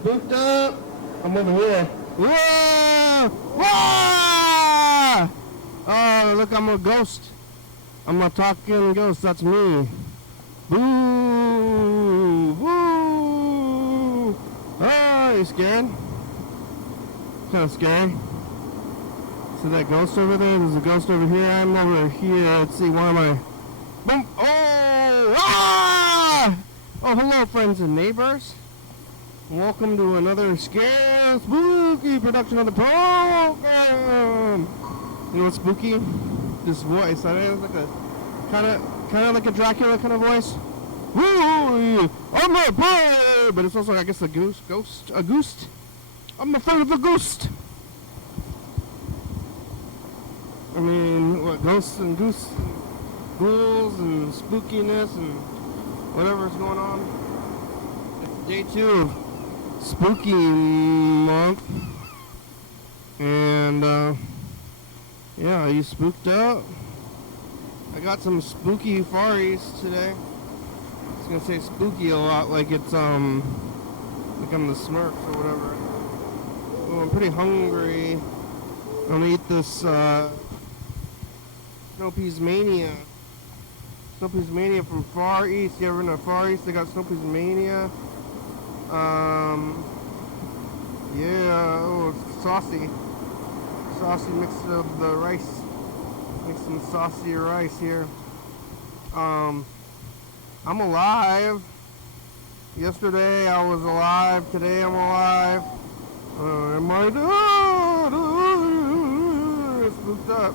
Spooked up. I'm over here. Whoa! Whoa! Oh, look, I'm a ghost. I'm a talking ghost. That's me. Boo! Boo! Oh, you scared? Kind of scary. See that ghost over there? There's a ghost over here. I'm over here. Let's see. Why am I? Boom! Oh! Ah! Oh, hello, friends and neighbors. Welcome to another scary, spooky production of the program. You know what's spooky? This voice. I mean, it's like a kind of like a Dracula kind of voice. Woo! I'm a bird, but it's also, I guess, a ghost. I'm afraid of a ghost. I mean, what, ghosts and ghouls and spookiness and whatever's going on. It's day 2 of spooky month. And, yeah, are you spooked out? I got some spooky Far East today. I was gonna say spooky a lot, like it's, like I'm the Smurfs or whatever. Oh, I'm pretty hungry. I'm gonna eat this, Snow Peas Mania. Snow Peas Mania from Far East. You ever been to Far East? They got Snow Peas Mania. Yeah, oh, it's saucy. Saucy mix of the rice. Make some saucy rice here. I'm alive. Yesterday I was alive. Today I'm alive. Am I spooked up?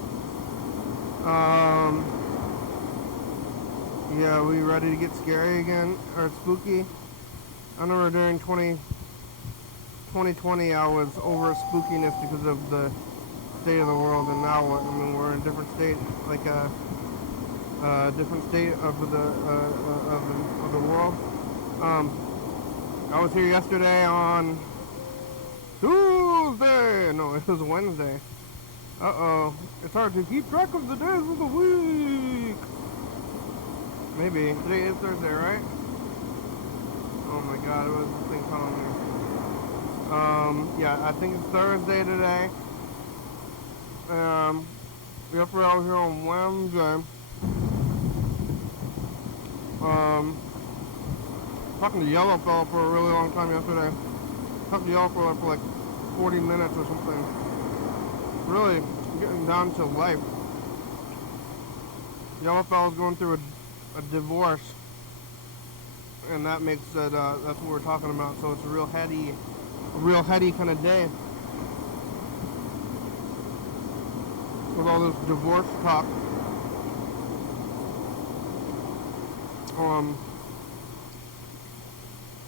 Yeah, we ready to get scary again? Or spooky? I remember during 2020 I was over spookiness because of the state of the world, and now what? I mean, we're in a different state, like a different state of the world. I was here yesterday on Tuesday. No, it was Wednesday. Uh-oh. It's hard to keep track of the days of the week. Maybe. Today is Thursday, right? Oh my god, what was this thing calling me? Yeah, I think it's Thursday today. Yesterday I was here on Wednesday. Talking to Yellow Fellow for a really long time yesterday. Talked to Yellow Fellow for like 40 minutes or something. Really getting down to life. Yellow Fellow's going through a divorce, and that makes it, that's what we're talking about. So it's a real heady kind of day with all this divorce talk.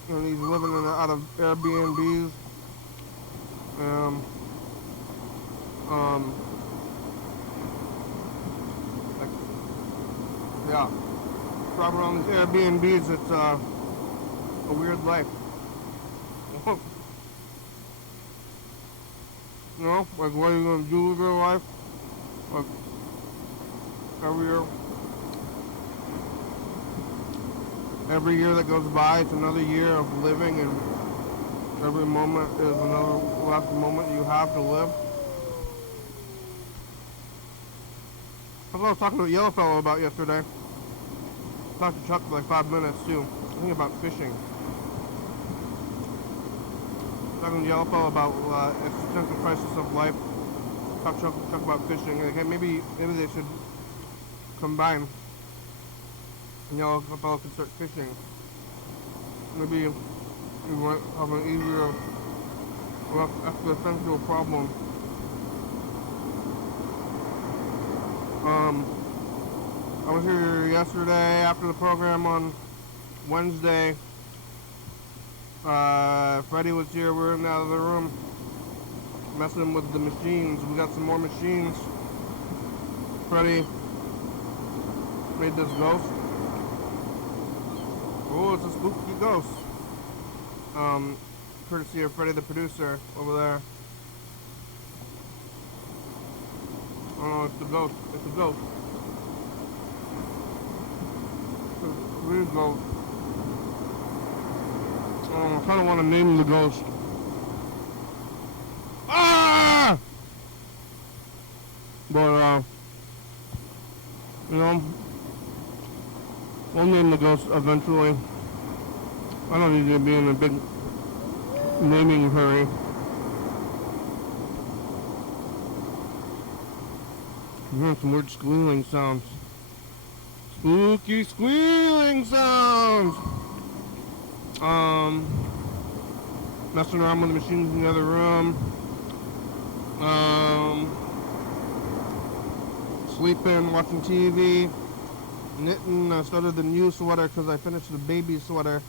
And he's living out of Airbnbs. Yeah, driving around these Airbnbs, it's a weird life. You know, like what are you gonna do with your life? Like every year that goes by, it's another year of living, and every moment is another last moment you have to live. That's what I was talking to a Yellow Fellow about yesterday. Talked to Chuck for like 5 minutes too. I think about fishing. Talking to Yellow Fellow about existential crisis of life. Talked to Chuck about fishing. Like, hey, maybe they should combine. And Yellow Fellow could start fishing. Maybe we might have an easier existential problem. I was here yesterday after the program on Wednesday. Freddie was here. We were in the other room messing with the machines. We got some more machines. Freddie made this ghost. Oh, it's a spooky ghost. Courtesy of Freddie the producer over there. Oh no, it's the ghost. It's a ghost. It's a weird ghost. I kind of want to name the ghost. Ah! But, you know, we'll name the ghost eventually. I don't need to be in a big naming hurry. I'm hearing some weird squealing sounds. Spooky squealing sounds! Messing around with the machines in the other room. Sleeping, watching TV, knitting. I started the new sweater because I finished the baby sweater.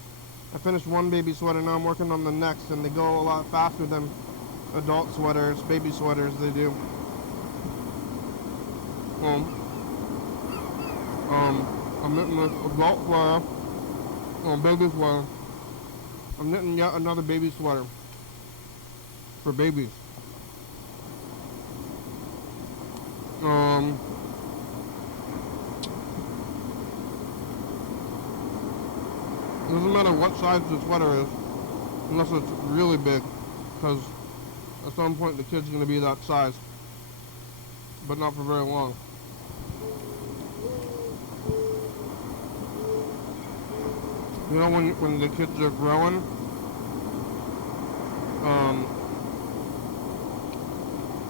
I finished one baby sweater, now I'm working on the next, and they go a lot faster than adult sweaters, baby sweaters, they do. I'm knitting this adult sweater, baby sweater. I'm knitting yet another baby sweater for babies. Doesn't matter what size the sweater is, unless it's really big, because at some point the kid's going to be that size, but not for very long. You know, when the kids are growing,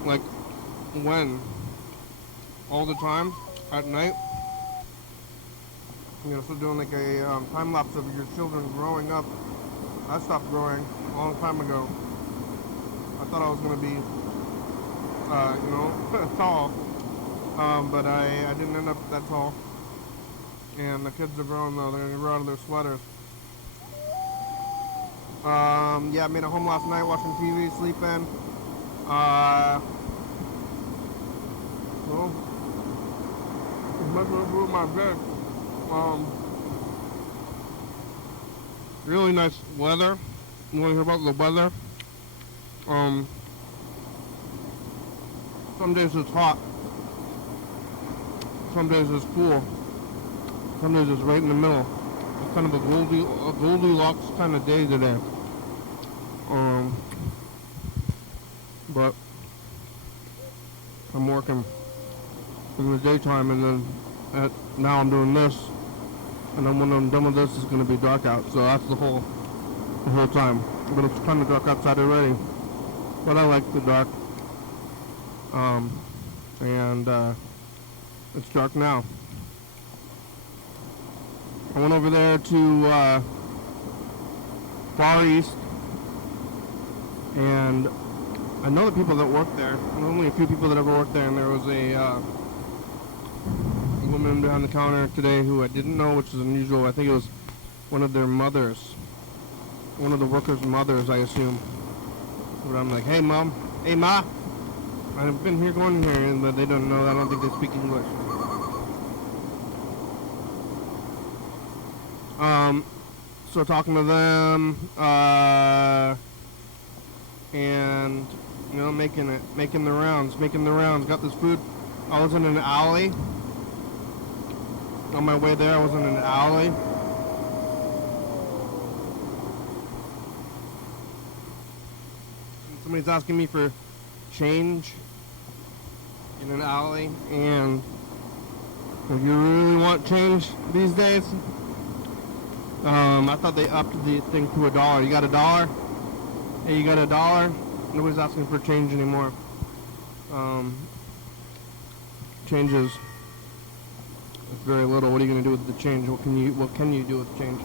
like when all the time at night, you know, so doing like a time lapse of your children growing up. I stopped growing a long time ago. I thought I was going to be, you know, tall, but I didn't end up that tall. And the kids are growing though, they're going to grow out of their sweaters. Yeah, I made it home last night watching TV, sleeping. Well, it's much more my bed. Really nice weather. You want to hear about the weather? Some days it's hot. Some days it's cool. Some days it's right in the middle. It's kind of a Goldilocks kind of day today. But I'm working in the daytime, and then now I'm doing this, and then when I'm done with this, it's going to be dark out. So that's the whole time. But it's kind of dark outside already. But I like the dark. And it's dark now. I went over there to Far East, and I know the people that work there. There's only a few people that ever worked there, and there was a woman behind the counter today who I didn't know, which is unusual. I think it was one of their mothers, one of the workers' mothers, I assume. But I'm like, hey mom, hey ma, I've been here going here, and they don't know. I don't think they speak English. So talking to them, and you know, making the rounds. Got this food. I was in an alley. On my way there, I was in an alley. Somebody's asking me for change in an alley, and if you really want change these days, I thought they upped the thing to $1. You got $1? Hey, you got $1? Nobody's asking for change anymore. Changes. It's very little. What are you going to do with the change? What can you do with change?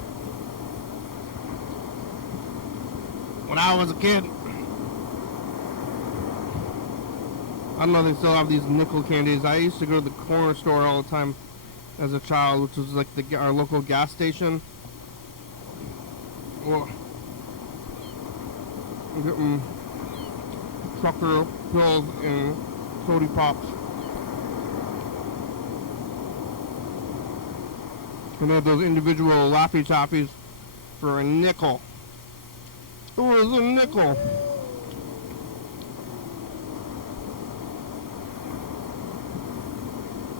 When I was a kid, I don't know if they still have these nickel candies. I used to go to the corner store all the time as a child, which was like our local gas station. Well, I'm getting trucker pills and Cody Pops. And they had those individual Laffy Taffies for a nickel. It was a nickel.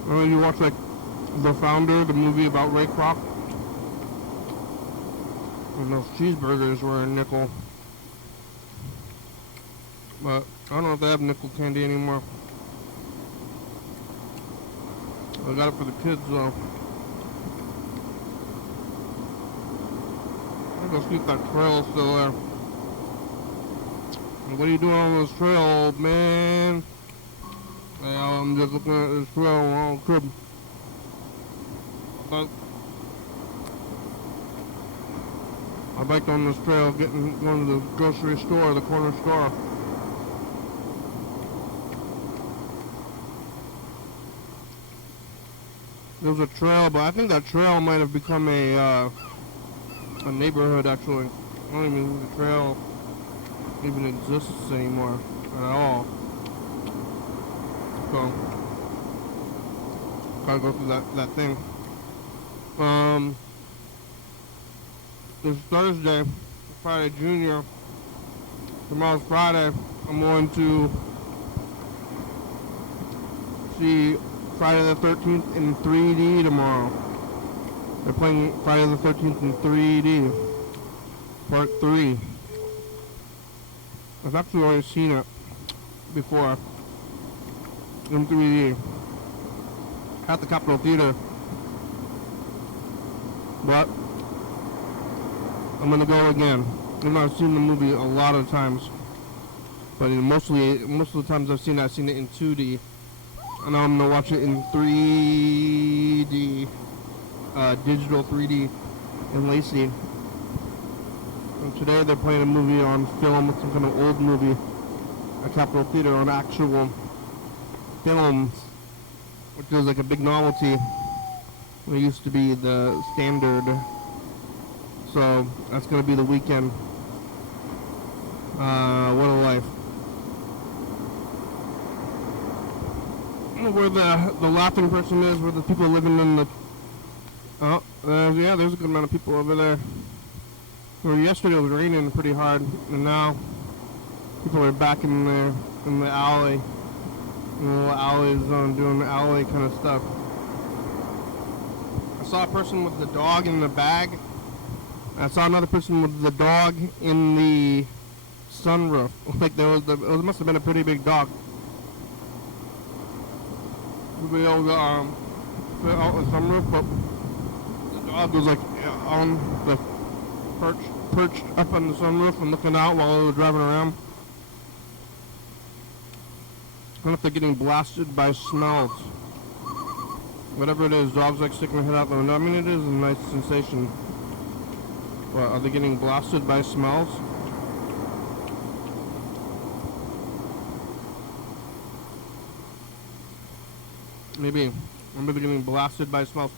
You watch like The Founder, the movie about Ray Kroc. And those cheeseburgers were a nickel. But I don't know if they have nickel candy anymore. I got it for the kids though. I'm gonna see if that trail's still there. What are you doing on this trail, old man? Yeah, I'm just looking at this trail on crib. I biked on this trail going to the grocery store, the corner store. There was a trail, but I think that trail might have become a neighborhood actually. I don't even think the trail even exists anymore at all. So gotta go through that thing. It's Thursday, Friday Junior. Tomorrow's Friday. I'm going to see Friday the 13th in 3D tomorrow. They're playing Friday the 13th in 3D. Part 3. I've actually already seen it before in 3D at the Capitol Theater. But I'm gonna go again. I've seen the movie a lot of times, but most of the times I've seen it in 2D, and now I'm gonna watch it in 3D, digital 3D in Lacey. And today they're playing a movie on film, some kind of old movie at Capitol Theater on actual films, which is like a big novelty. It used to be the standard. So that's gonna be the weekend. What a life. Where the laughing person is, where the people living in the yeah, there's a good amount of people over there. Well, yesterday it was raining pretty hard, and now people are back in the alley. In the little alleys, doing the alley kind of stuff. I saw a person with the dog in the bag. I saw another person with the dog in the sunroof. Like it must have been a pretty big dog. Everybody else out the sunroof, but the dog was like on the perched up on the sunroof and looking out while they were driving around. I don't know if they're getting blasted by smells. Whatever it is, dogs like sticking their head out the window. I mean, it is a nice sensation. What, are they getting blasted by smells? Maybe. I'm maybe getting blasted by smells.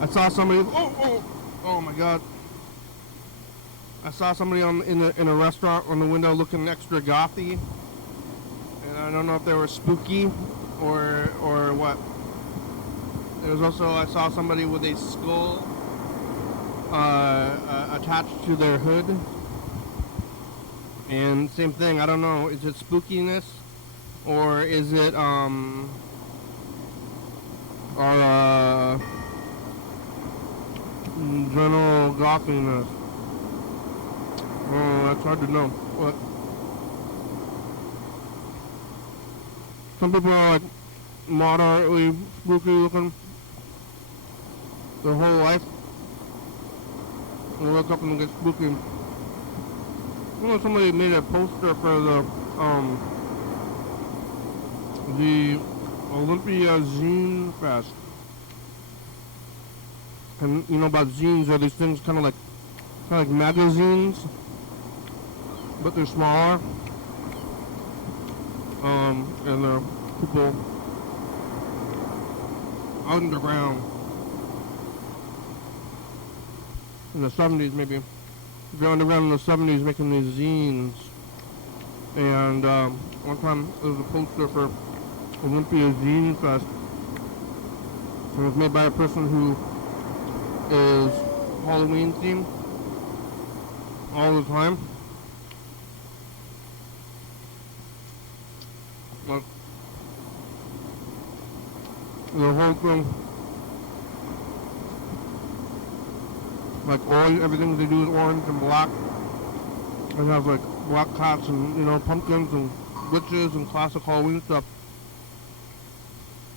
I saw somebody. Oh my God! I saw somebody in a restaurant on the window looking extra gothy, and I don't know if they were spooky or what. There was also, I saw somebody with a skull attached to their hood, and same thing. I don't know. Is it spookiness or is it general gothiness? Oh, that's hard to know. But some people are like moderately spooky looking their whole life. They look up and get spooky. You know, somebody made a poster for the Olympia Zine Fest. And you know about zines are these things kind of like magazines, but they're smaller. And they're people underground in the 70s maybe. If you're underground in the 70s making these zines. And one time there was a poster for Olympia Zine Fest. And it was made by a person who is Halloween themed all the time. Like, the whole thing, like orange, everything they do is orange and black. They have like black cats and, you know, pumpkins and witches and classic Halloween stuff.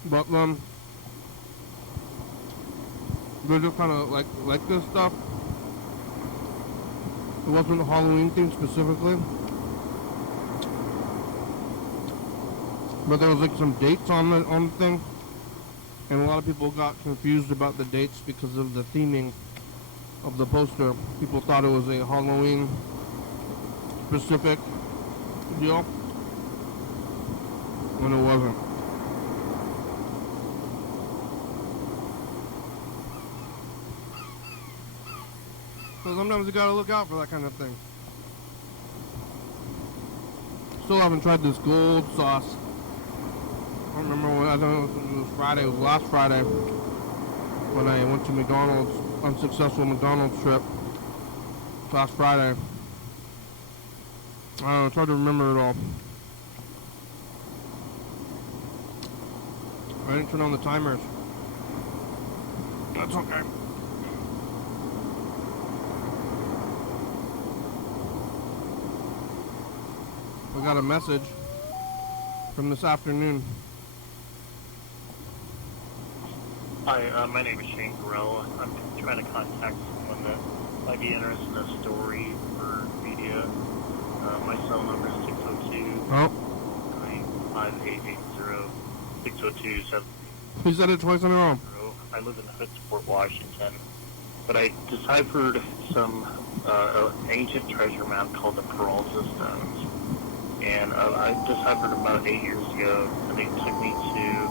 But they just kind of like this stuff. It wasn't a Halloween thing specifically, but there was like some dates on the thing, and a lot of people got confused about the dates because of the theming of the poster. People thought it was a Halloween specific deal when it wasn't. So sometimes you gotta look out for that kind of thing. Still haven't tried this gold sauce. I don't remember when, I don't know if it was Friday, it was last Friday when I went to McDonald's, unsuccessful McDonald's trip. Last Friday. I don't know, it's hard to remember it all. I didn't turn on the timers. That's okay. We got a message from this afternoon. Hi, my name is Shane Gorell. I'm trying to contact someone that might be interested in a story for media. My cell number is 602-95880-602-7. You said it twice in a row. I live in Hoodsport, Washington. But I deciphered some ancient treasure map called the Peralta Stones. And I deciphered them about 8 years ago, and they took me to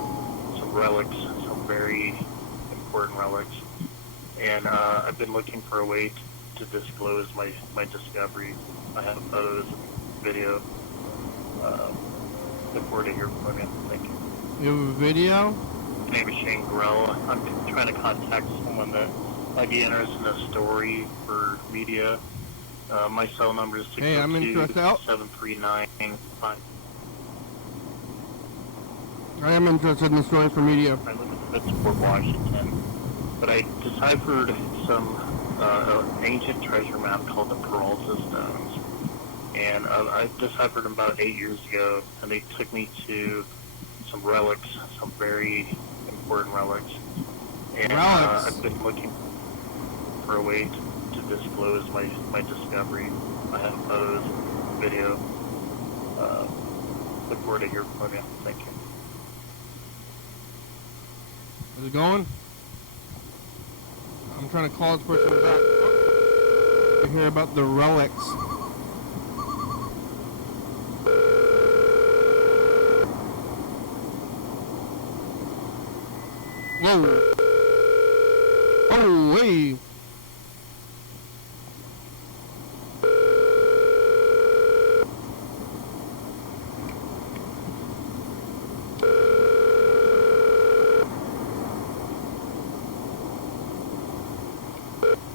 some relics, some very important relics. And I've been looking for a way to disclose my discovery. I have photos and video. Look forward to hearing from you. Thank you. You have a video? My name is Shane Gorell. I'm trying to contact someone that might be interested in a story for media. My cell number is 602-739-5. I am interested in the stories for media. I live in Hoodsport, Washington. But I deciphered some ancient treasure map called the Peralta Stones. And I deciphered them about 8 years ago, and they took me to some relics, some very important relics. And I've been looking for a way to disclose my discovery. I have photos, video. Look forward to hearing from you. Thank you. Is it going? I'm trying to call this person back to hear about the relics. Whoa! Oh, hey!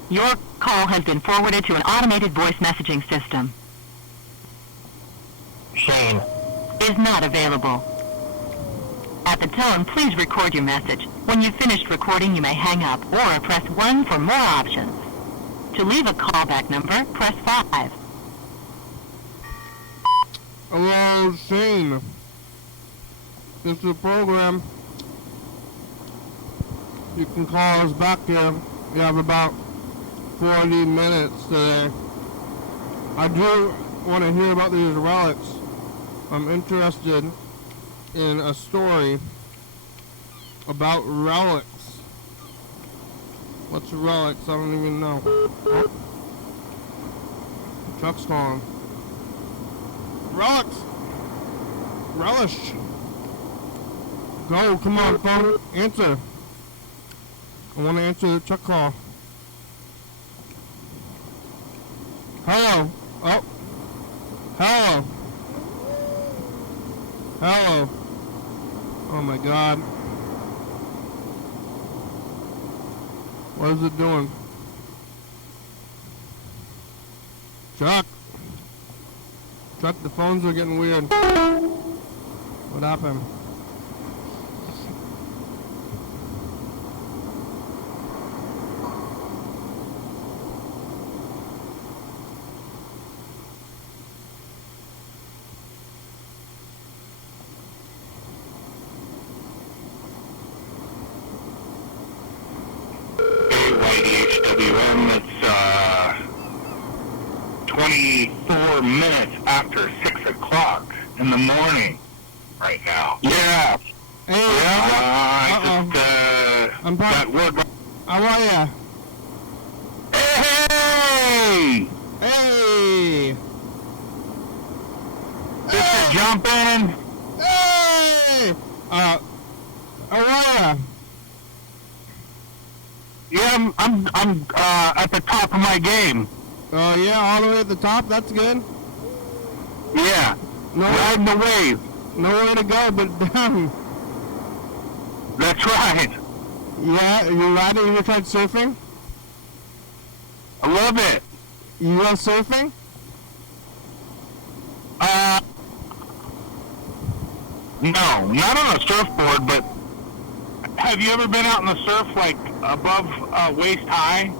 Your call has been forwarded to an automated voice messaging system. Shane. Is not available. At the tone, please record your message. When you've finished recording, you may hang up or press 1 for more options. To leave a callback number, press 5. Hello, Shane. This is a program. You can call us back here. We have about 40 minutes today. I do want to hear about these relics. I'm interested in a story about relics. What's relics? I don't even know. Oh. Chuck's calling. Relics! Relish! Go, come on, phone. Answer. I want to answer the Chuck call. Hello. Oh. Hello. Hello. Oh my God. What is it doing? Chuck. Chuck, the phones are getting weird. What happened? YDHWM, it's 24 minutes after 6 o'clock in the morning right now. Yeah. Hey, I just I'm got word. how are ya? Hey! Hey! Just jump in. Hey! How are ya? Yeah, I'm at the top of my game. Oh yeah, all the way at the top. That's good. Yeah. No, Riding the wave. nowhere to go but down. That's right. Yeah, you riding? You tried surfing? I love it. You go surfing? No, not on a surfboard, but have you ever been out in the surf, like, above waist high,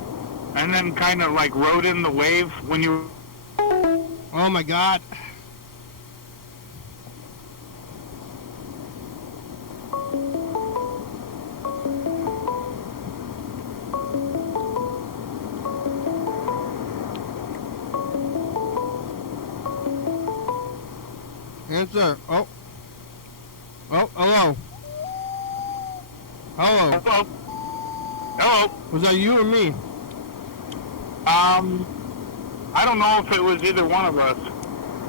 and then kind of, like, rode in the wave when you... Oh my God. Answer. Oh. Oh, hello. Hello. Hello? Hello? Was that you or me? I don't know if it was either one of us.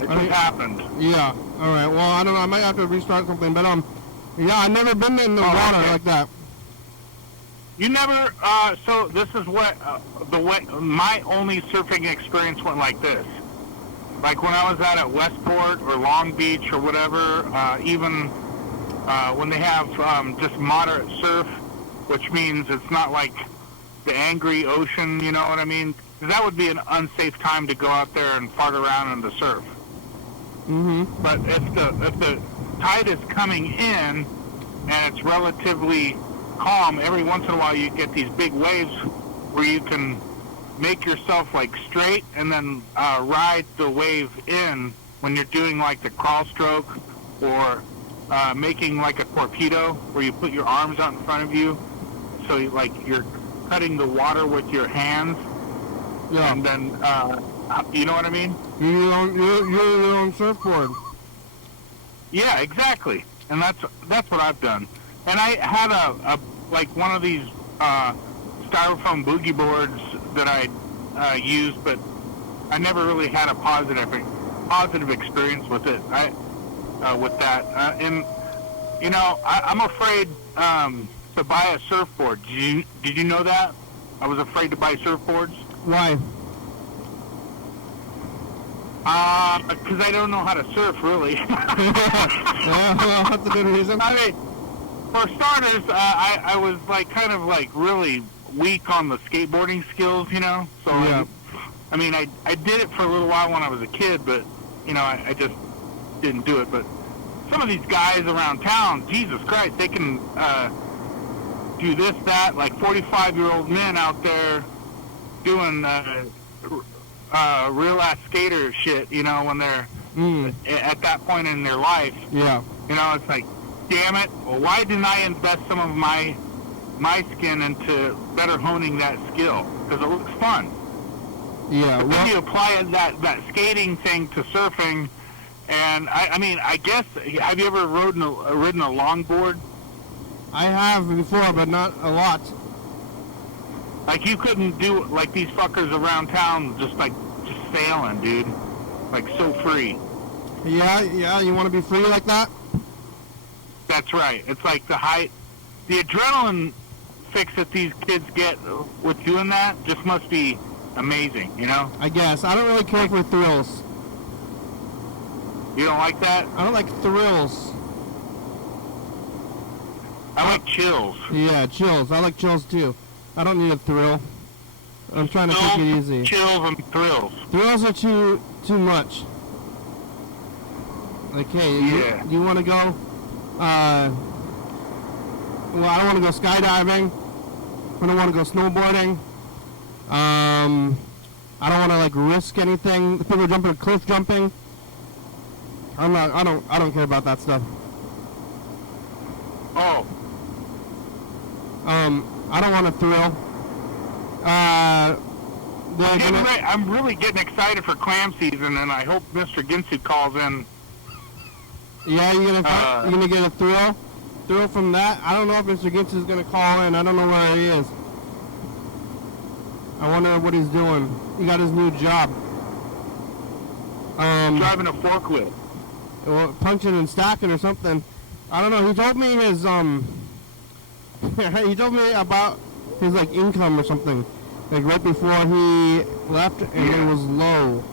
It just happened. Yeah. All right. Well, I don't know. I might have to restart something, but yeah, I've never been in the water okay. like that. You never, so this is what, the way, my only surfing experience went like this. Like when I was out at Westport or Long Beach or whatever, even when they have just moderate surf, which means it's not like the angry ocean, you know what I mean? 'Cause that would be an unsafe time to go out there and fart around in the surf. Mm-hmm. But if the tide is coming in and it's relatively calm, every once in a while you get these big waves where you can make yourself like straight and then ride the wave in when you're doing like the crawl stroke or making like a torpedo where you put your arms out in front of you, so like you're cutting the water with your hands. Yeah. And then you know what I mean? You're your own surfboard. Yeah, exactly. And that's what I've done. And I had a like one of these styrofoam boogie boards that I used, but I never really had a positive experience with it. With that, and you know, I'm afraid to buy a surfboard. Did you know that? I was afraid to buy surfboards. Why? Because I don't know how to surf, really. Well, that's a good reason. I mean, for starters, I was like kind of like really weak on the skateboarding skills, you know. So Yeah. I mean, I did it for a little while when I was a kid, but you know, I just didn't do it. But some of these guys around town, Jesus Christ, they can do this, that, like 45-year-old men out there doing real ass skater shit, you know, when they're at that point in their life. Yeah. You know, it's like, damn it, well, why didn't I invest some of my skin into better honing that skill? Because it looks fun. Yeah. But then you apply that skating thing to surfing, and I mean, I guess, have you ever ridden a longboard? I have before, but not a lot. Like, you couldn't do, like, these fuckers around town just sailing, dude. Like, so free. Yeah, you want to be free like that? That's right. It's like the adrenaline fix that these kids get with doing that just must be amazing, you know? I guess. I don't really care for thrills. You don't like that? I don't like thrills. I like chills. Yeah, chills. I like chills too. I don't need a thrill. I'm trying to take it easy. Chills and thrills. Thrills are too much. Like, hey, Yeah. you want to go Well, I don't want to go skydiving. I don't want to go snowboarding. I don't want to like risk anything. If people jumping cliff jumping, I don't care about that stuff. Oh. I don't want a thrill. I'm really getting excited for clam season, and I hope Mr. Ginsu calls in. Yeah, you're gonna get a thrill from that. I don't know if Mr. Ginsu is gonna call in. I don't know where he is. I wonder what he's doing. He got his new job. Driving a forklift. Well, punching and stacking or something. I don't know. He told me his he told me about his like income or something, like right before he left, and it was low.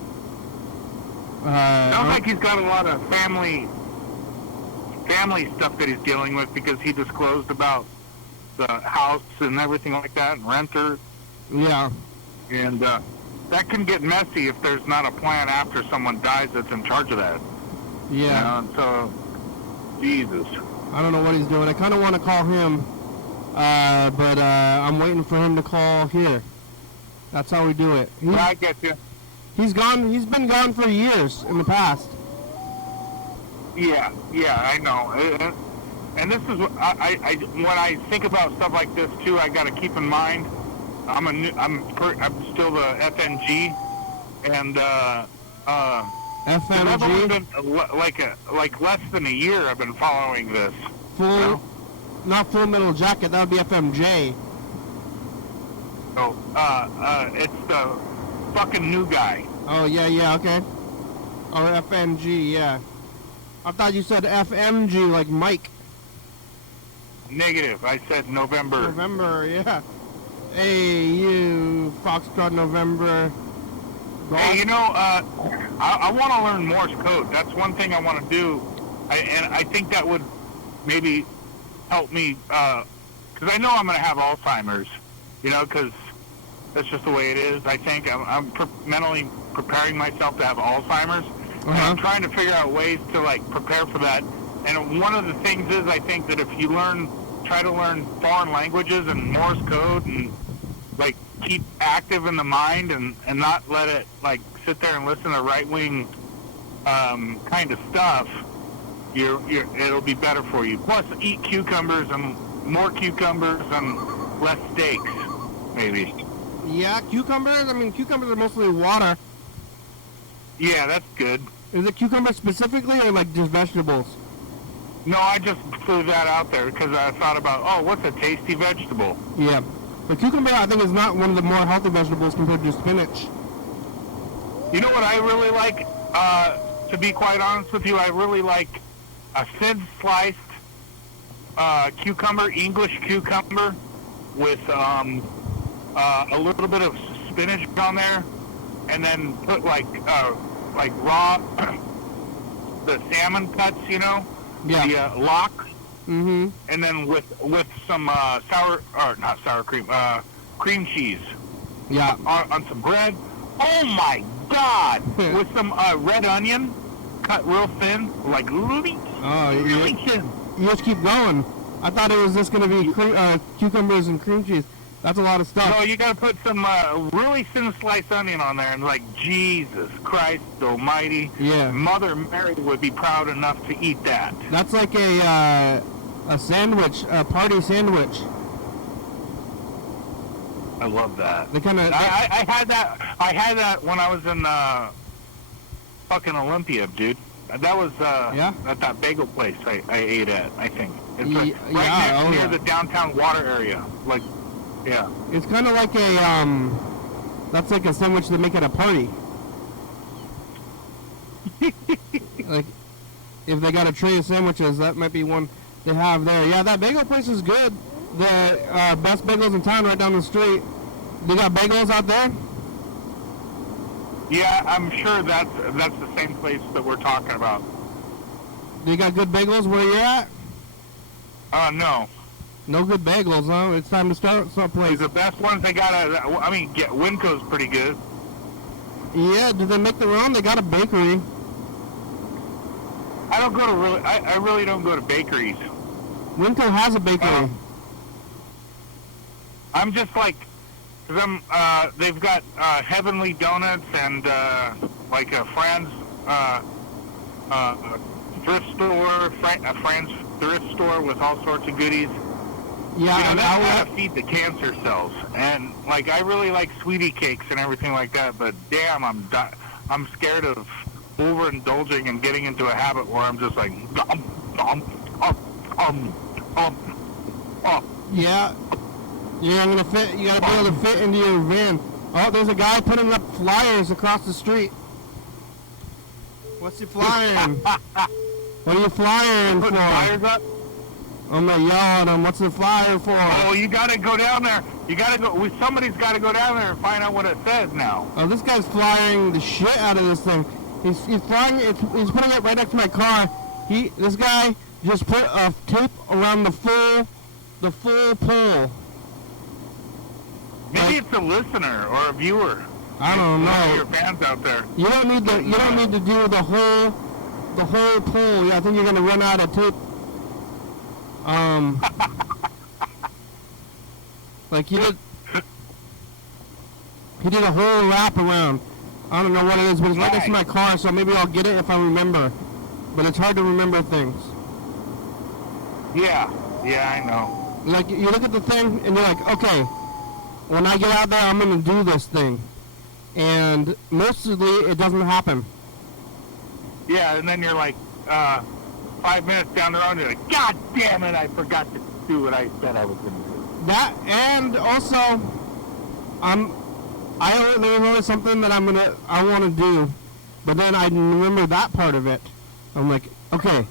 Sounds like he's got a lot of family stuff that he's dealing with because he disclosed about the house and everything like that, and renter. Yeah. And that can get messy if there's not a plan after someone dies that's in charge of that. Yeah. So, Jesus. I don't know what he's doing. I kind of want to call him, but I'm waiting for him to call here. That's how we do it. I get you. He's gone. He's been gone for years in the past. Yeah, I know. And this is what I when I think about stuff like this too, I got to keep in mind. I'm still the FNG, and FNG. I've only been like less than a year. I've been following this. Not Full Metal Jacket. That would be FMJ. So it's the fucking new guy. Oh yeah, okay. Or FNG, yeah. I thought you said FMG like Mike. Negative. I said November. November, yeah. Hey, you Foxtrot November. Hey, you know, I want to learn Morse code. That's one thing I want to do, and I think that would maybe help me, because I know I'm going to have Alzheimer's, you know, because that's just the way it is. I think I'm mentally preparing myself to have Alzheimer's. And I'm trying to figure out ways to, like, prepare for that. And one of the things is, I think that if you try to learn foreign languages and Morse code and, like, keep active in the mind and not let it, like, sit there and listen to right-wing kind of stuff, it'll be better for you. Plus, eat cucumbers and more cucumbers and less steaks, maybe. Yeah, cucumbers? I mean, cucumbers are mostly water. Yeah, that's good. Is it cucumbers specifically or, like, just vegetables? No, I just threw that out there because I thought about, what's a tasty vegetable? Yeah. The cucumber, I think, is not one of the more healthy vegetables compared to spinach. You know what I really like? To be quite honest with you, I really like a thin sliced cucumber, English cucumber, with a little bit of spinach on there, and then put like raw the salmon cuts, you know, the lox. Mm-hmm. And then with some cream cheese. Yeah. On some bread. Oh my God! With some red onion, cut real thin, like really thin. You just keep going. I thought it was just going to be cucumbers and cream cheese. That's a lot of stuff. No, you got to put some really thin sliced onion on there, and like Jesus Christ Almighty. Yeah. Mother Mary would be proud enough to eat that. That's like a sandwich, a party sandwich. I love that. They kind of. I had that when I was in fucking Olympia, dude. That was at that bagel place I ate at. I think it's near the downtown water area. Like, yeah. It's kind of like that's like a sandwich they make at a party. Like, if they got a tray of sandwiches, that might be one they have there. Yeah, that bagel place is good. The best bagels in town, right down the street. They got bagels out there? Yeah, I'm sure that's the same place that we're talking about. You got good bagels where you at? No. No good bagels, huh? It's time to start someplace. The best ones they got Winco's pretty good. Yeah, do they make their own? They got a bakery. I don't go to I really don't go to bakeries. Winter has a bakery. I'm just like, cause they've got Heavenly Donuts and like a Fran's thrift store, a Fran's thrift store with all sorts of goodies. Yeah, you know, and that's how to feed the cancer cells. And like, I really like sweetie cakes and everything like that. But damn, I'm scared of overindulging and getting into a habit where I'm just like, yeah. You're gonna fit. You gotta be able to fit into your van. Oh, there's a guy putting up flyers across the street. What's he flying? What are you flying for? Putting flyers up? Oh my God! What's the flyer for? Oh, you gotta go down there. You gotta go. Somebody's gotta go down there and find out what it says now. Oh, this guy's flying the shit out of this thing. He's flying. He's putting it right next to my car. This guy just put a tape around the full pole. Maybe it's a listener or a viewer. I don't know. Your fans out there. You don't need to do the whole pole. Yeah, I think you're gonna run out of tape. Like he did a whole wrap around. I don't know what it is, but it's right next to my car, so maybe I'll get it if I remember. But it's hard to remember things. Yeah, I know. Like you look at the thing and you're like, okay, when I get out there, I'm gonna do this thing, and mostly it doesn't happen. Yeah, and then you're like 5 minutes down the road, and you're like, God damn it, I forgot to do what I said I was gonna do. That, and also, there's always something that I want to do, but then I remember that part of it. I'm like, okay,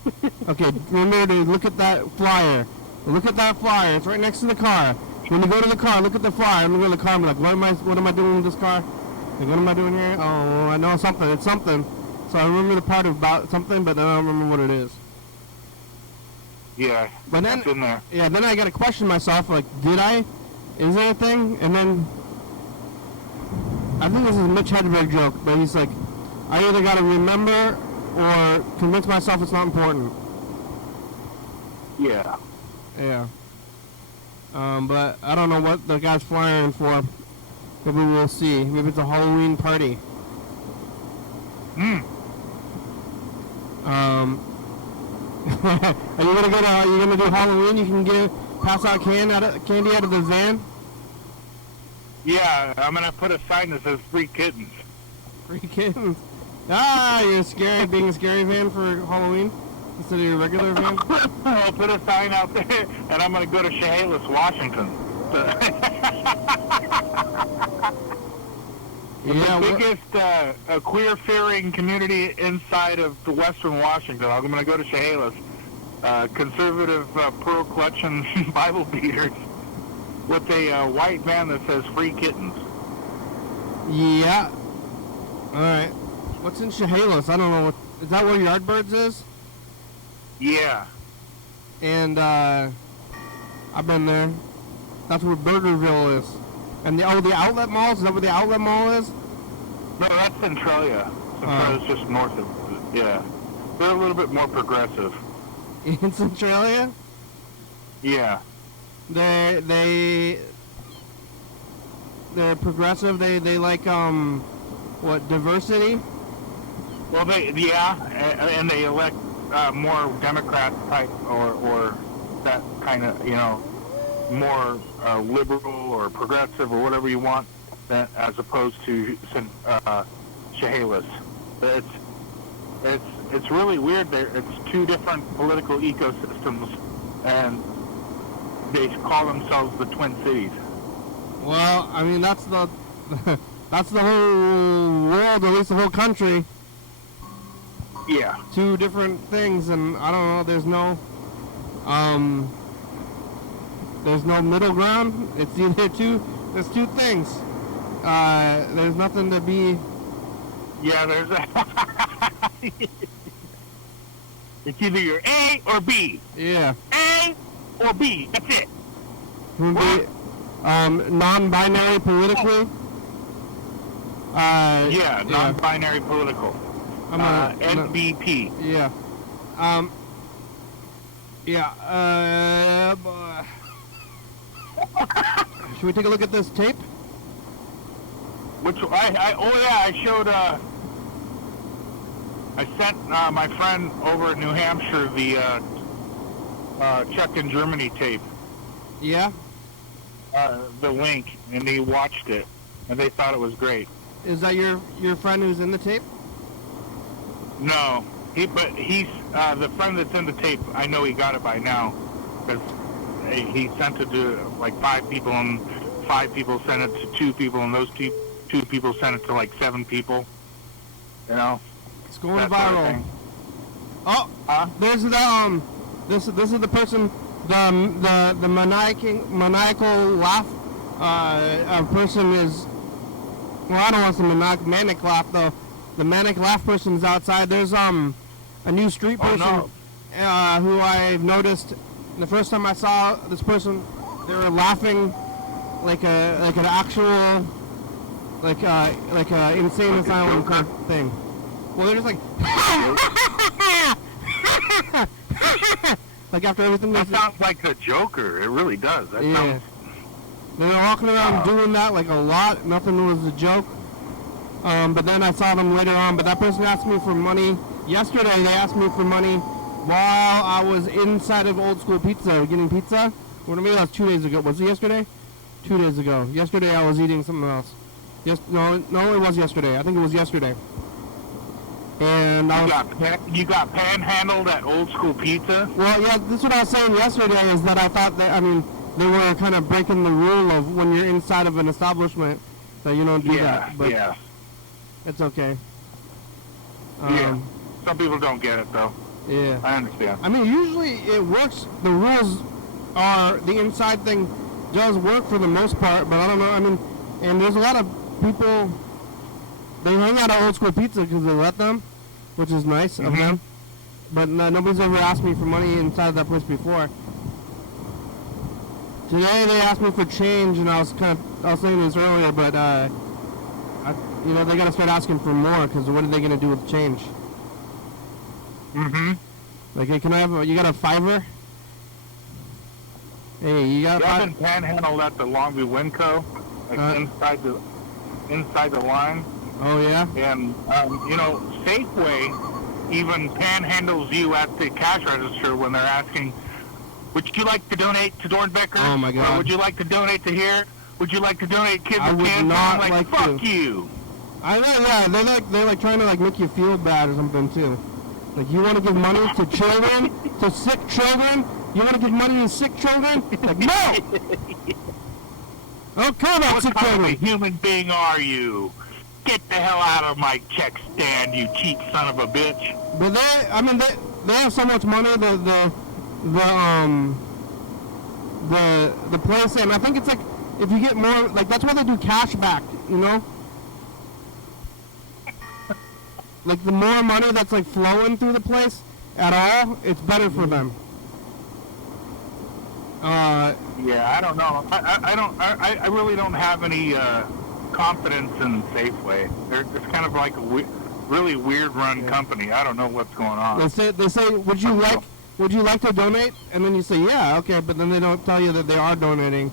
remember to look at that flyer. Look at that flyer. It's right next to the car. When you go to the car, look at the flyer. I'm going to go to the car. I'm like, what am I doing with this car? Like, what am I doing here? Oh, I know something. It's something. So I remember the part about something, but then I don't remember what it is. Yeah, but then, it's in there. Yeah, then I got to question myself, like, is there a thing? And then, I think this is a Mitch Hedberg joke, but he's like, I either got to remember or convince myself it's not important. Yeah. Yeah. But I don't know what the guy's flying for. Maybe we'll see. Maybe it's a Halloween party. Are you gonna do Halloween? You can pass out candy out of the van? Yeah, I'm gonna put a sign that says free kittens. Free kittens. You're being a scary van for Halloween instead of your regular van? I'll put a sign out there, and I'm going to go to Chehalis, Washington. The biggest queer-fearing community inside of the Western Washington. I'm going to go to Chehalis. Conservative pearl clutching Bible beaters with a white van that says free kittens. Yeah. All right. What's in Chehalis? I don't know. Is that where Yardbirds is? Yeah. And I've been there. That's where Burgerville is. And the outlet mall? Is that where the outlet mall is? No, that's Centralia. Centralia's just north of. Yeah. They're a little bit more progressive. In Centralia? Yeah. They're progressive. They like what, diversity? Well, and they elect more Democrat type or that kind of, more liberal or progressive or whatever you want, as opposed to Chehalis. It's really weird. It's two different political ecosystems, and they call themselves the Twin Cities. Well, I mean that's the whole world, at least the whole country. Yeah. Two different things, and I don't know. There's no middle ground. It's either there's two things. There's nothing to be. Yeah, there's it's either you're A or B. Yeah. A or B. That's it. Non-binary politically. Non-binary political. NBP. Yeah. Yeah, should we take a look at this tape? Which I showed. I sent my friend over in New Hampshire the Czech and Germany tape. Yeah. The link, and they watched it, and they thought it was great. Is that your friend who's in the tape? No, he's the friend that's in the tape. I know he got it by now, because he sent it to like 5 people, and 5 people sent it to 2 people, and those 2 people sent it to like 7 people. You know, it's going that viral. Sort of thing. Oh, there's the this is the person, the maniacal laugh. A person is. Well, I don't want to say manic laugh though. The manic laugh person is outside. There's a new street person who I've noticed. The first time I saw this person, they were laughing like an actual like a insane asylum kind of thing. Well, they're just like like after everything. That sounds like the Joker. It really does. That sounds. They were walking around doing that like a lot. Nothing was a joke. But then I saw them later on. But that person asked me for money. Yesterday they asked me for money while I was inside of Old School Pizza getting pizza. What do you mean? That was 2 days ago. Was it yesterday? 2 days ago. Yesterday I was eating something else. No, it was yesterday. I think it was yesterday. And you got panhandled at Old School Pizza? Well, yeah, this is what I was saying yesterday is that I thought that, they were kind of breaking the rule of when you're inside of an establishment that you don't do that. But it's okay. Some people don't get it, though. Yeah. I understand. Usually it works. The rules are, the inside thing does work for the most part, but I don't know. And there's a lot of people, they hang out at Old School Pizza because they let them, which is nice of them. But nobody's ever asked me for money inside of that place before. Today they asked me for change, and I was saying this earlier, but they gotta start asking for more, because what are they gonna do with change? Like, hey, can I have you got a $5? Hey, you got a I've been panhandled at the Longview Winco, like inside the line. Oh yeah. And Safeway even panhandles you at the cash register when they're asking, would you like to donate to Dornbecker? Oh my God. Or would you like to donate to here? Would you like to donate Kids with Cancer? I'm like, fuck you. I know, yeah. They're like trying to like make you feel bad or something too. Like, you want to give money to children, to sick children? You want to give money to sick children? Like, no. Okay, about sick children. What kind of a human being are you? Get the hell out of my check stand, you cheap son of a bitch. But they have so much money. The place, and I think it's like, if you get more, like, that's why they do cash back, you know? Like, the more money that's like flowing through the place at all, it's better for them. Yeah, I don't know. I really don't have any confidence in Safeway. It's kind of like a really weird run company. I don't know what's going on. They say, would you like to donate? And then you say, yeah, okay, but then they don't tell you that they are donating,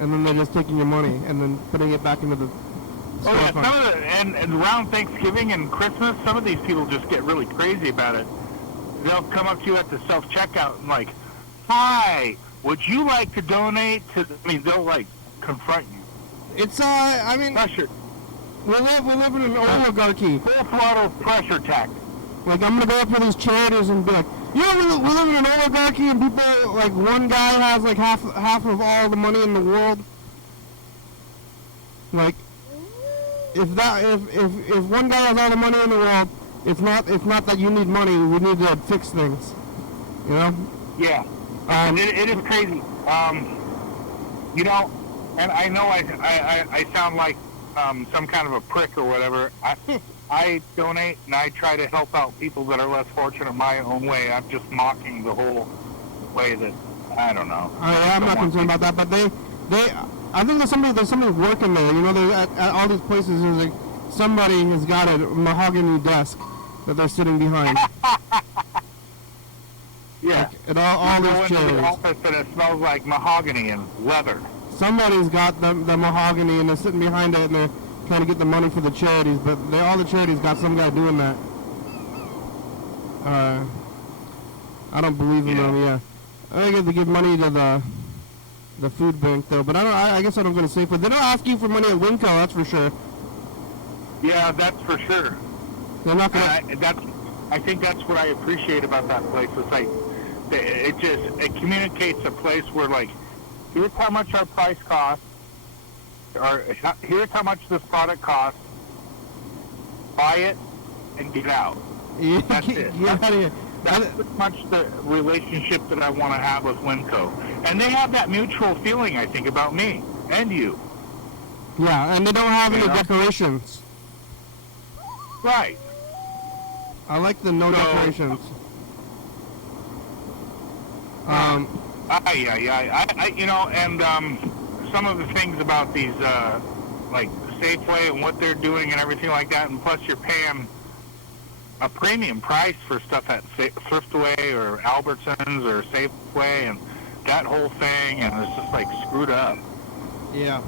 and then they're just taking your money and then putting it back into the. Oh yeah, some of and around Thanksgiving and Christmas, some of these people just get really crazy about it. They'll come up to you at the self-checkout and like, hi, would you like to donate to, they'll like confront you. It's, pressure. We live in an oligarchy. Full throttle pressure tactic. Like, I'm gonna go up to these charities and be like, we live in an oligarchy, and people, like, one guy has like half of all the money in the world. Like, if one guy has all the money in the world, it's not that you need money. We need to fix things. You know? Yeah. It is crazy. And I know I sound like some kind of a prick or whatever. I donate and I try to help out people that are less fortunate my own way. I'm just mocking the whole way that, I don't know. I'm not concerned about that, but I think there's somebody working there. You know, at all these places, there's like somebody has got a mahogany desk that they're sitting behind. And all you go these into the charities. office and it smells like mahogany and leather. Somebody's got the mahogany and they're sitting behind it and they're trying to get the money for the charities, but all the charities got some guy doing that. I don't believe in them, yeah. I get to give money to the food bank though, but I guess I don't go to Safeway. They don't ask you for money at Winco, that's for sure. Yeah, that's for sure. They're not gonna... I think that's what I appreciate about that place. It's like, it communicates a place where, like, here's how much our price costs, or here's how much this product costs, buy it, and get out. Yeah, That's it. That's pretty much the relationship that I want to have with Winco. And they have that mutual feeling, I think, about me and you. Yeah, and they don't have any decorations. Right. I like the decorations. Some of the things about these, like Safeway and what they're doing and everything like that, and plus you're paying a premium price for stuff at Thriftway or Albertsons or Safeway and that whole thing, and it's just like screwed up. Yeah,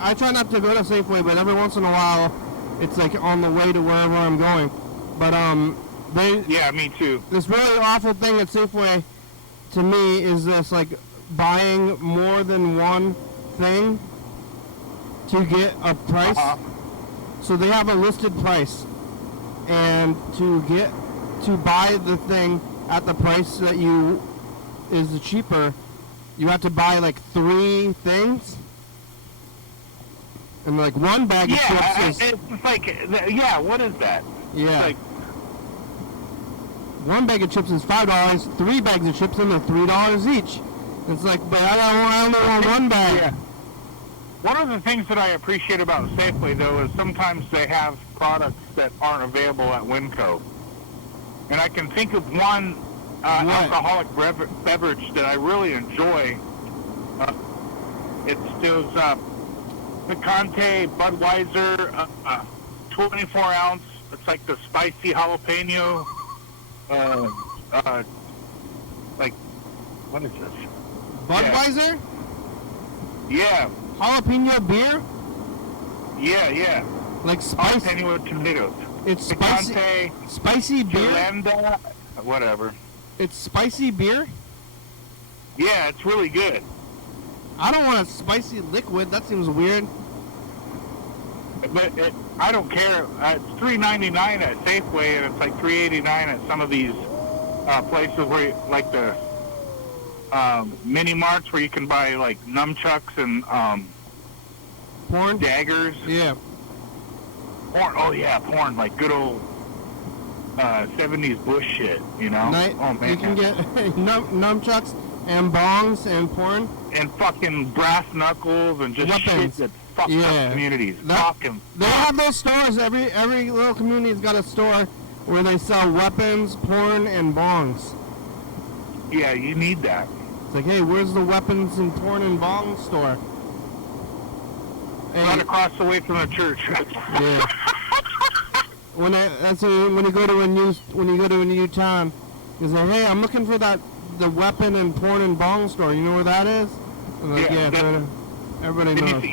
I try not to go to Safeway, but every once in a while, it's like on the way to wherever I'm going. But yeah, me too. This really awful thing at Safeway, to me, is this like buying more than one thing to get a price. So they have a listed price, and to buy the thing at the price that is cheaper, you have to buy like 3 things. And like one bag of chips is... it's like, what is that? Yeah. It's like, one bag of chips is $5, 3 bags of chips, and they're $3 each. It's like, but I only want one bag. Yeah. One of the things that I appreciate about Safeway, though, is sometimes they have products that aren't available at Winco. And I can think of one alcoholic beverage that I really enjoy. It's those Picante Budweiser 24 ounce. It's like the spicy jalapeno. Like, what is this? Budweiser? Yeah. Jalapeno beer? Yeah. Like spicy. Jalapeno with tomatoes. It's spicy. Picante, Spicy beer? Yolanda, whatever. It's spicy beer? Yeah, it's really good. I don't want a spicy liquid. That seems weird. But I don't care. It's $3.99 at Safeway, and it's like $3.89 at some of these places where, like the mini marts, where you can buy like nunchucks and Porn? daggers. Yeah. Porn. Oh yeah, porn. Like good old 70s bush shit. You know. Oh man. You can get nunchucks and bongs and porn. And fucking brass knuckles and just weapons. shit that fucks up communities. They have those stores. Every little community's got a store where they sell weapons, porn, and bongs. Yeah, you need that. It's like, hey, where's the weapons and porn and bong store? Right across the way from the church. Yeah. When you go to a new town, you say, hey, I'm looking for the weapon and porn and bong store. You know where that is? I'm like, everybody knows. I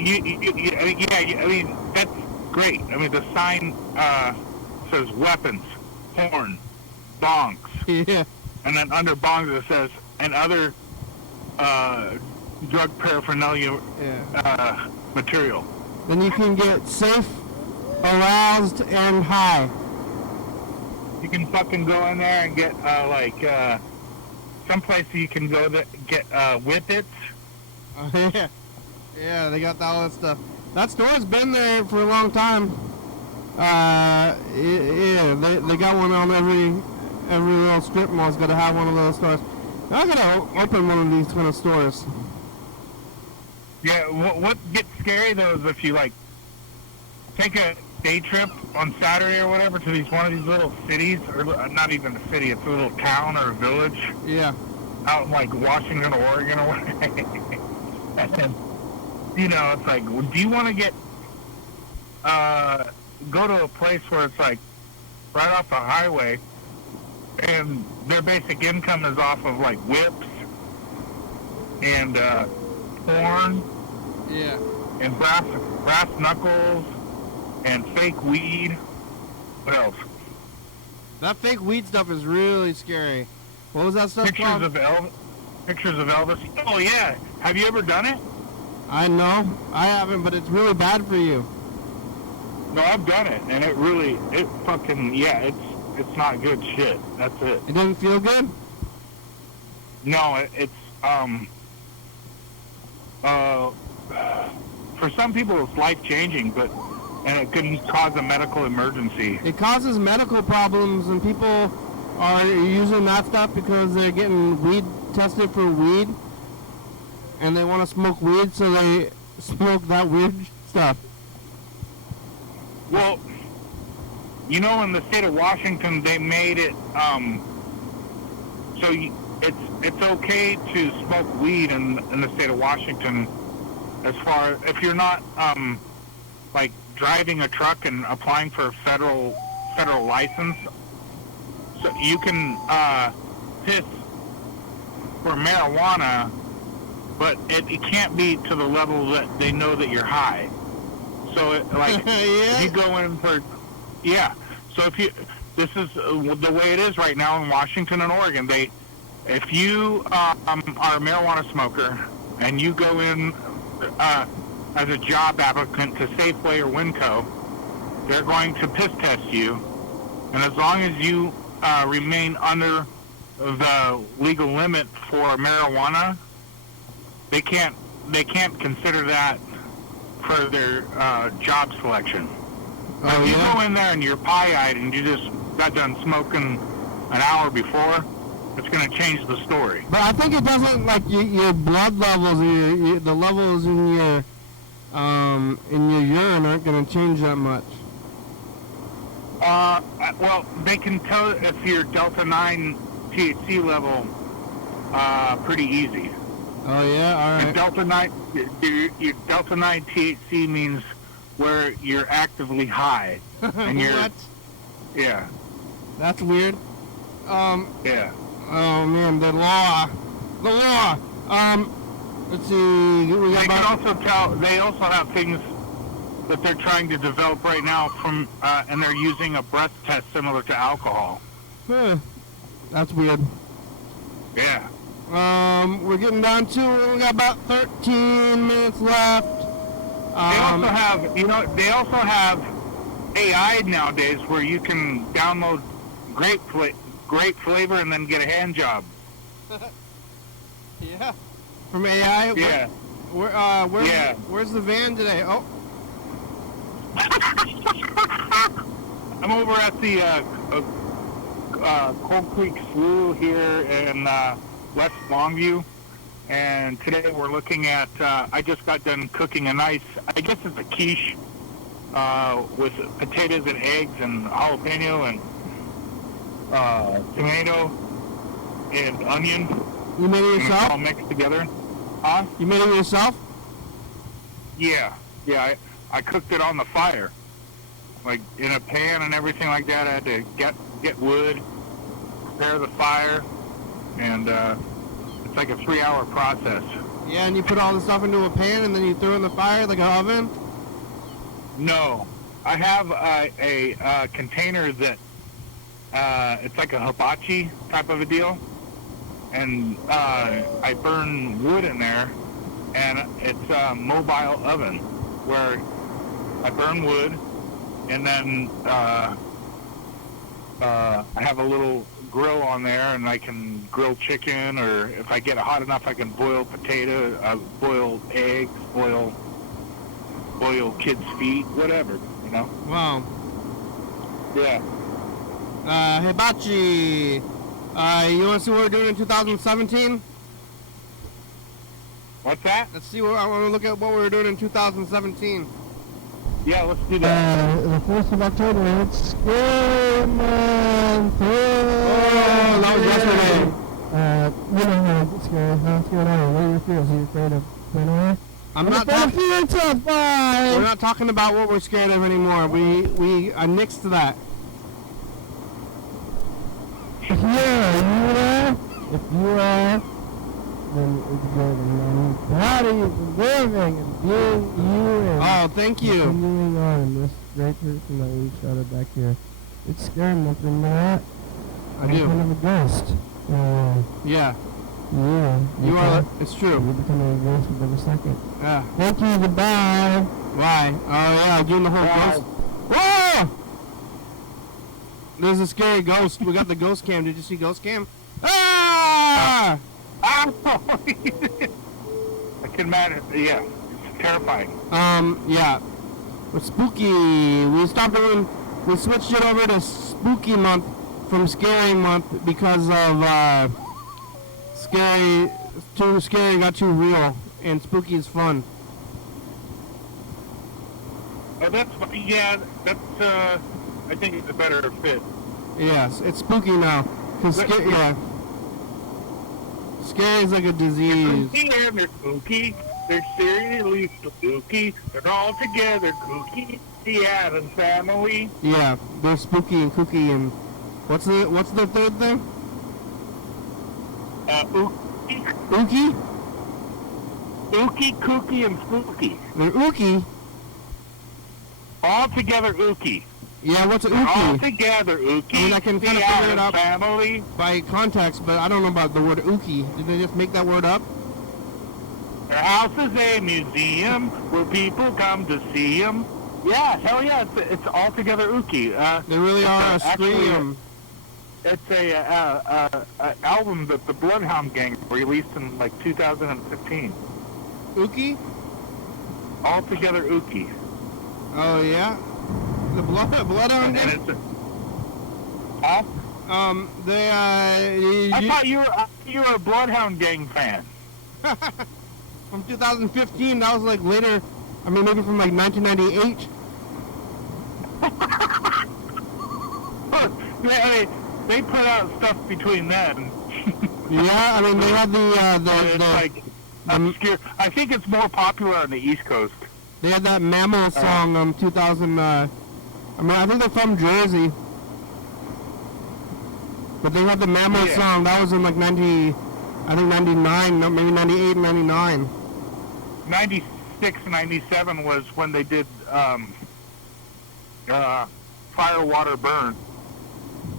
mean, that's great. I mean, the sign says weapons, porn, bongs. Yeah. And then under bongs it says, and other drug paraphernalia material. Then you can get safe, aroused, and high. You can fucking go in there and get someplace you can go get whippets. Yeah, they got all that stuff. That store's been there for a long time. They got one on every little strip mall's got to have one of those stores. I'm gonna open one of these kind of stores. Yeah, what gets scary though is if you like take a day trip on Saturday or whatever to one of these little cities, or not even a city, it's a little town or a village. Yeah. Out in like Washington, Oregon, or whatever. And then, it's like, do you want to get go to a place where it's like right off the highway, and their basic income is off of like whips and porn Yeah. and brass knuckles and fake weed. What else? That fake weed stuff is really scary. What was that stuff called? Pictures of Elvis. Oh yeah. Have you ever done it? I know. I haven't, but it's really bad for you. No, I've done it, and it fucking, yeah, it's not good shit. That's it. It didn't feel good? No, it's for some people it's life-changing, and it can cause a medical emergency. It causes medical problems, and people are using that stuff because they're getting weed tested for weed, and they want to smoke weed, so they smoke that weird stuff. Well, you know, in the state of Washington, they made it so it's okay to smoke weed in the state of Washington, as far if you're not like driving a truck and applying for a federal license. So you can piss for marijuana, but it can't be to the level that they know that you're high. So Yeah. if you go in for, yeah. So this is the way it is right now in Washington and Oregon. If you are a marijuana smoker and you go in as a job applicant to Safeway or Winco, they're going to piss test you, and as long as you remain under the legal limit for marijuana, they can't consider that for their job selection. Oh, if you yeah? go in there and you're pie-eyed and you just got done smoking an hour before, it's going to change the story. But I think it doesn't, like, your blood levels, or the levels in your urine aren't going to change that much. Well, they can tell if your Delta 9 THC level pretty easy. Oh, yeah? All Your right. your Delta 9 THC means where you're actively high. And you're, What? yeah, That's weird. yeah. Oh, man, the law. Let's see. We got They can about, also tell, they also have things that they're trying to develop right now from, and they're using a breath test similar to alcohol. that's weird. Yeah. We're getting down to, we got about 13 minutes left. They also have, they also have AI nowadays where you can download grape flavor and then get a hand job. Yeah. From AI? Yeah. Where's the van today? Oh. I'm over at the Cold Creek Slough here in West Longview, and today we're looking at, I just got done cooking a nice, I guess it's a quiche, with potatoes and eggs and jalapeno and tomato and onion. You made it And it's all yourself? mixed together. Huh? You made it yourself? Yeah. I cooked it on the fire, like in a pan and everything like that. I had to get wood, prepare the fire, and it's like a 3-hour process. Yeah, and you put all the stuff into a pan and then you throw it in the fire like an oven? No, I have a container that it's like a hibachi type of a deal, and I burn wood in there, and it's a mobile oven where I burn wood, and then I have a little grill on there, and I can grill chicken, or if I get it hot enough, I can boil potato, boil eggs, boil kids' feet, whatever, Wow. Yeah. Hibachi. You want to see what we're doing in 2017? What's that? Let's see. I want to look at what we were doing in 2017. Yeah, let's do that. The 4th of October, it's Scary Month! Oh, that was yesterday. You know how scary, what's going on? What are your fears? Are you afraid of going away? I'm not talking. We're not talking about what we're scared of anymore. We nixed that. If you are, then it's good. And I'm proud of you for living and being you and Oh, thank you. continuing on in this great person that we shouted back here. It's scary enough than that. I do. I'm kind of a ghost. Yeah. Yeah. You are. It's true. You're becoming a ghost with every second. Yeah. Thank you. Goodbye. Why? Oh yeah, doing the whole ghost. Whoa! There's a scary ghost. We got the ghost cam. Did you see ghost cam? Ah! I can imagine. Yeah, it's terrifying. Yeah. We're spooky. We stopped doing. We switched it over to spooky month from scary month because of scary. Too scary got too real, and spooky is fun. Oh, that's yeah. That's I think it's a better fit. Yes, it's spooky now. Cause yeah. Scary is like a disease. They're kooky and they're spooky. They're seriously spooky. They're all together kooky. The Addams Family. Yeah, they're spooky and kooky and what's the third thing? Ookie. Ookie? Ookie, kooky, and spooky. They're ookie? All together ookie. Yeah, what's an All ookie? together ookie. I mean, I can the kind of figure it Addams out Family. by context, but I don't know about the word ookie. Did they just make that word up? Their house is a museum where people come to see them. Yeah, hell yeah, it's all together ookie. They really are a actually, scream. It's a album that the Bloodhound Gang released in like 2015. Ookie? All together ookie. Oh yeah? The Bloodhound And Gang? it's huh? I thought you were a Bloodhound Gang fan. From 2015, that was like later, I mean maybe from like 1998. Yeah, they put out stuff between then. Yeah, I mean they had It's like obscure. I think it's more popular on the East Coast. they had that Mammal song 2000. I mean I think they're from Jersey, but they had the Mammal song that was in like 99, no, maybe 98, 99. 96, 97 was when they did Fire, Water, Burn.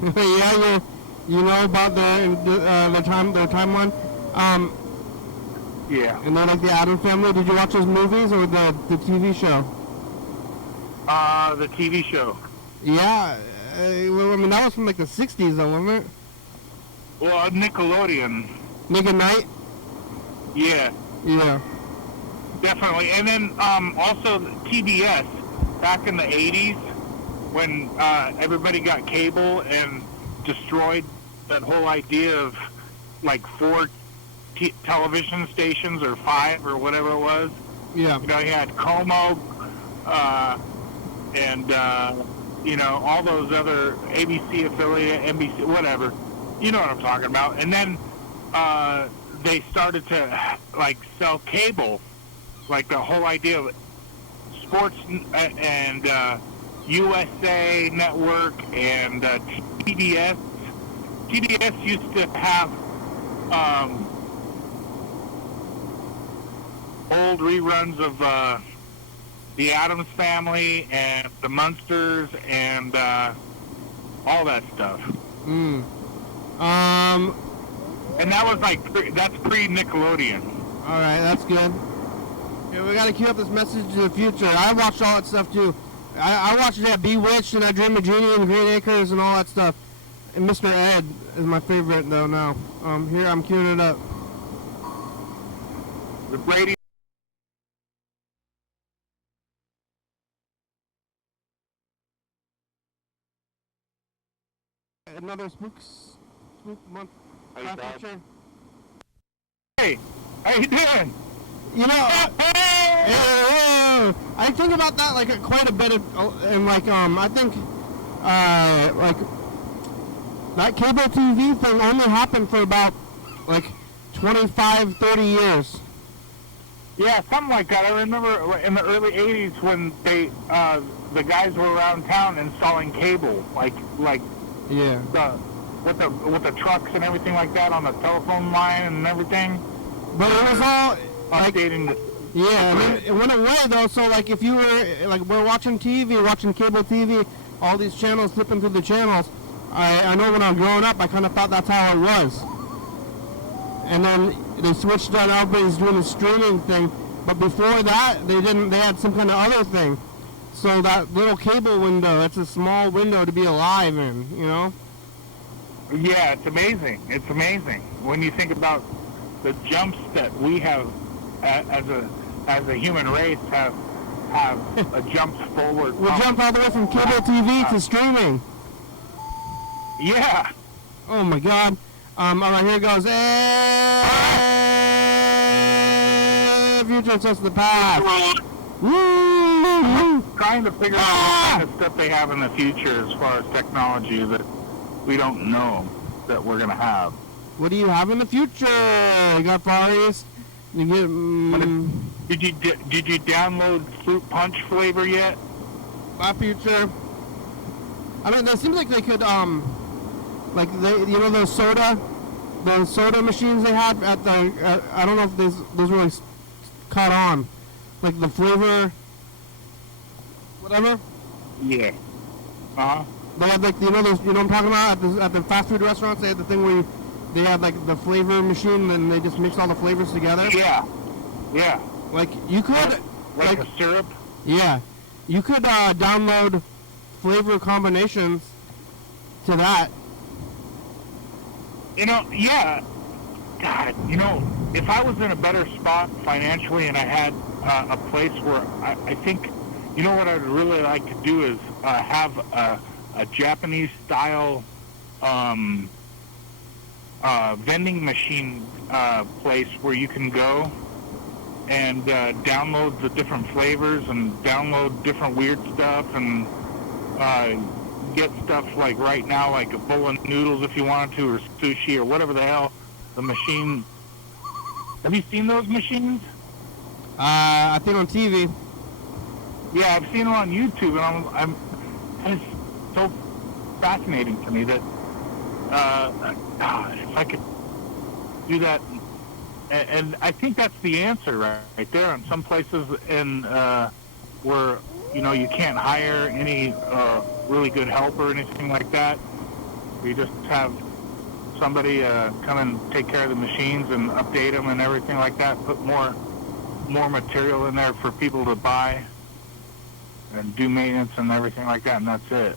Yeah, you know about their timeline. Yeah. And then like the Addams Family. Did you watch those movies or the TV show? The TV show. Yeah, well, I mean that was from like the 60s though, wasn't it? Well, Nickelodeon. Nick at Night. Yeah, Yeah. definitely. And then also TBS back in the 80s when everybody got cable and destroyed that whole idea of like 4 television stations or 5 or whatever it was. Yeah. You know, you had Como and you know, all those other ABC affiliate, NBC, whatever. You know what I'm talking about. And then they started to like sell cable, like the whole idea of sports and USA Network and TBS. TBS used to have old reruns of the Addams Family and the Munsters and all that stuff. And that was like that's pre-Nickelodeon. All right, that's good. Yeah, we gotta keep up this message to the future. I watched all that stuff too. I watched that Bewitched and I Dream of Jeannie and Green Acres and all that stuff. And Mr. Ed is my favorite though now. Here I'm queuing it up. The Brady. Another spook month. Feature. Hey, how you doing? You know, I think about that like quite a bit, and like I think like that cable TV thing only happened for about like 25, 30 years. Yeah, something like that. I remember in the early '80s when they the guys were around town installing cable, like Yeah. with the trucks and everything like that on the telephone line and everything. But it was all updating the. Yeah, and then it went away though. So like if you were like we're watching TV, watching cable TV, all these channels, flipping through the channels. I know when I was growing up, I kind of thought that's how it was. And then they switched on, everybody's doing the streaming thing. But before that, they didn't. They had some kind of other thing. So that little cable window, it's a small window to be alive in, you know? Yeah, it's amazing. It's amazing when you think about the jumps that we have as a human race have a jumps forward. We jumped all the way from cable TV to streaming. Yeah. Oh my God. All right, here goes. Future starts the past. I'm trying to figure out what kind of stuff they have in the future as far as technology that we don't know that we're gonna have. What do you have in the future? You got Far East. You get. Did you download Fruit Punch flavor yet? My future. I mean, it seems like they could like those soda machines they had at the. I don't know if those really caught on, like the flavor. Whatever. Yeah. They had like those, what I'm talking about at the fast food restaurants. They had the thing where they had like the flavor machine and they just mixed all the flavors together. Yeah. Yeah. Like you could like a syrup. Yeah, you could download flavor combinations to that. Yeah. God, if I was in a better spot financially and I had a place where I think, what I'd really like to do is have a Japanese style vending machine place where you can go and download the different flavors and download different weird stuff and get stuff like right now, like a bowl of noodles if you wanted to, or sushi or whatever the hell the machine. Have you seen those machines? I think on TV. Yeah, I've seen them on YouTube, and it's so fascinating to me that if I could do that, and I think that's the answer right there. In some places where you can't hire any really good help or anything like that, you just have somebody come and take care of the machines and update them and everything like that. Put more material in there for people to buy and do maintenance and everything like that, and that's it.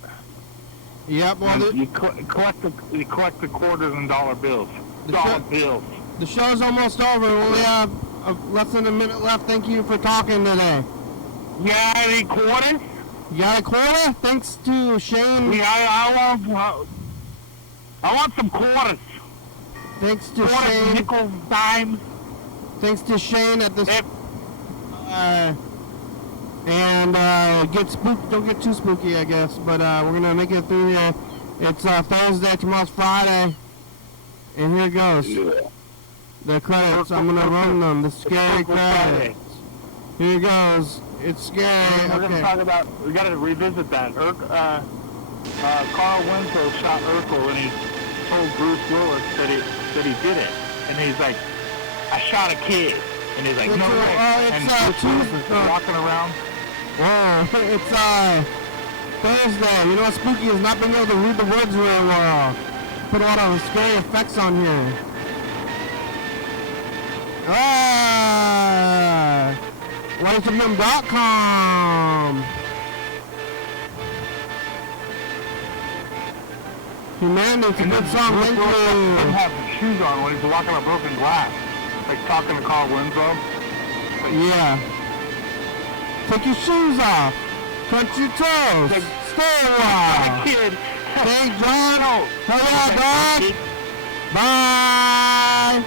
Yep. Well, you collect the quarters and dollar bills. Bills. The show's almost over. We only have less than a minute left. Thank you for talking today. You got any quarters? You got a quarter? Thanks to Shane. Yeah, I want some quarters. Thanks to quarters, Shane. Nickels, dimes. Thanks to Shane at this. Get spooked. Don't get too spooky, I guess. But we're gonna make it through here. It's Thursday. Tomorrow's Friday. And here it goes. Yeah. The credits. I'm gonna run them. The scary credits. Here it goes. It's scary. We're gonna talk about. We gotta revisit that. Carl Winslow shot Urkel, and he told Bruce Willis that he did it, and he's like, "I shot a kid," and he's like, "No way." And Bruce Willis is walking around. Whoa, it's Thursday. You know what's spooky is not being able to read the words very well. Put a lot of scary effects on here. YDHWM.com. Humanity's a good song, thank you. He doesn't have shoes on when he's walking on broken glass. Like talking to Carl Winslow. Yeah. Take your shoes off. Touch your toes. Stay a while. Kid. Hey, John. Hurry up, dog. Bye.